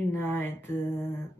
Günaydın.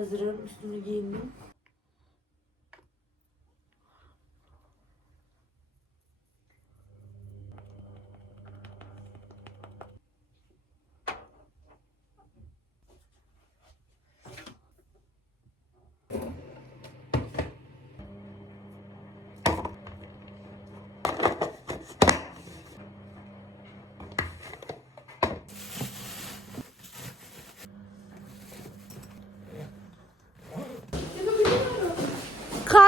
Hazırım, üstümü giyindim.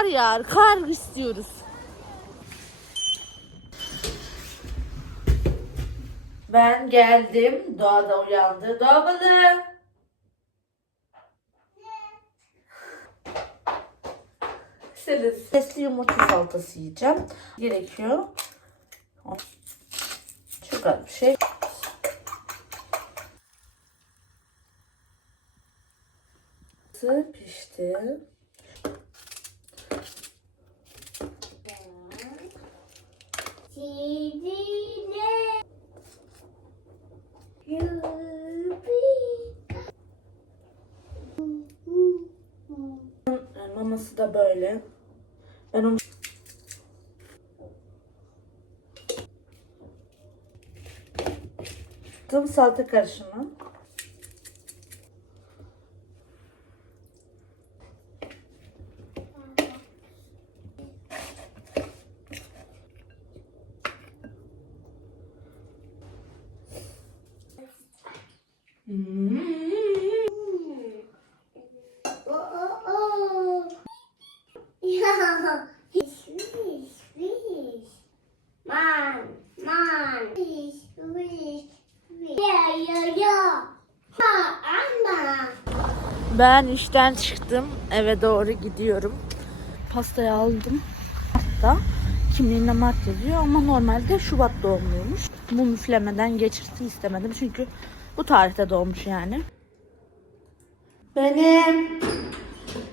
Kar yağar, kar istiyoruz. Ben geldim. Doğa da uyandı. Doğa balığı. Selin. Sesli yumurta salatası yiyeceğim. Gerekiyor. Çok az bir şey. Pişti. Maması da böyle. Ben onu Tüm salata karışımı. Ben işten çıktım. Eve doğru gidiyorum. Pastayı aldım. Da kimliğinde Mart yazıyor ama normalde Şubat doğumluymuş. Bu müflemeden geçirsin istemedim çünkü bu tarihte doğmuş yani. Benim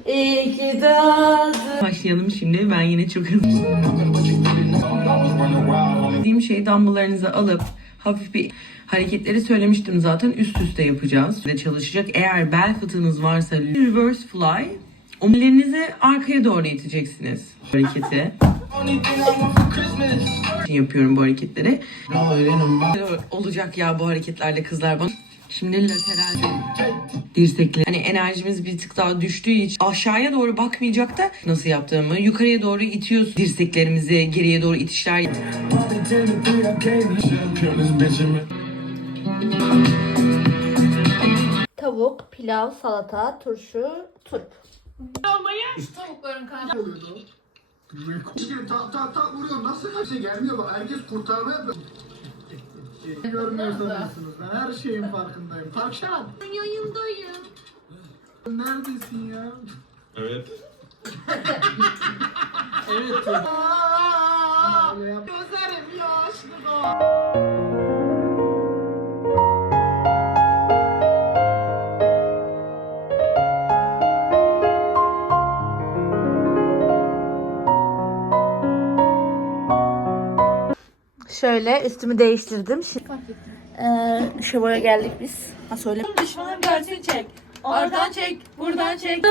iyi ki doğdun. Başlayalım şimdi. Ben yine çok hızlı. Dediğim şey dumbbelllarınızı alıp hafif bir hareketleri söylemiştim zaten üst üste yapacağız. Ve çalışacak. Eğer bel fıtığınız varsa reverse fly omurlarınızı arkaya doğru iteceksiniz hareketi. Yapıyorum bu hareketleri. Olacak ya bu hareketlerle kızlar bana. Şimdi lateral dirsekli. Hani enerjimiz bir tık daha düştüğü için aşağıya doğru bakmayacak da nasıl yaptığımı yukarıya doğru itiyoruz. Dirseklerimizi geriye doğru itişler. Tavuk, pilav, salata, turşu, turp. İşte tak tak tak vuruyor. Nasıl kimse gelmiyor bak. Herkes kurtarma yapıyor. Görmüyor sanıyorsunuz. Ben her şeyin farkındayım. Tavşan. Ben yayındayım. Neredesin ya? Evet. Evet. Gözlerim yaşlı Şöyle üstümü değiştirdim. Şimdi ee, Şavo'ya geldik biz. Ha söyle. Düşmanın görsün çek. Oradan çek, buradan çek.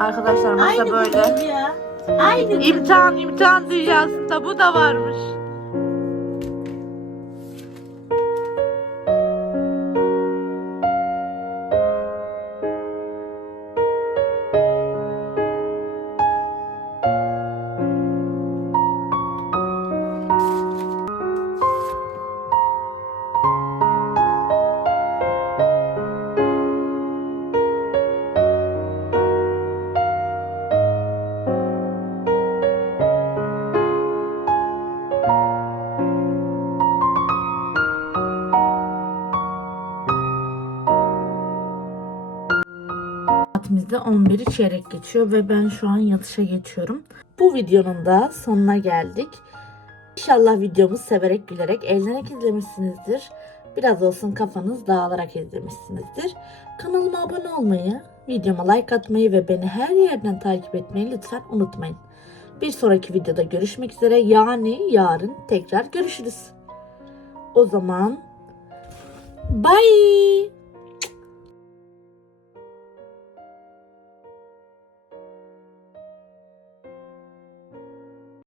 Arkadaşlarımız da böyle. Aynı İmtihan imtihan dünyasında bu da varmış. Saatimizde 11'i çeyrek geçiyor ve ben şu an yatışa geçiyorum. Bu videonun da sonuna geldik. İnşallah videomu severek, gülerek, eğlenerek izlemişsinizdir. Biraz olsun kafanız dağılarak izlemişsinizdir. Kanalıma abone olmayı, videoma like atmayı ve beni her yerden takip etmeyi lütfen unutmayın. Bir sonraki videoda görüşmek üzere. Yani yarın tekrar görüşürüz. O zaman bye.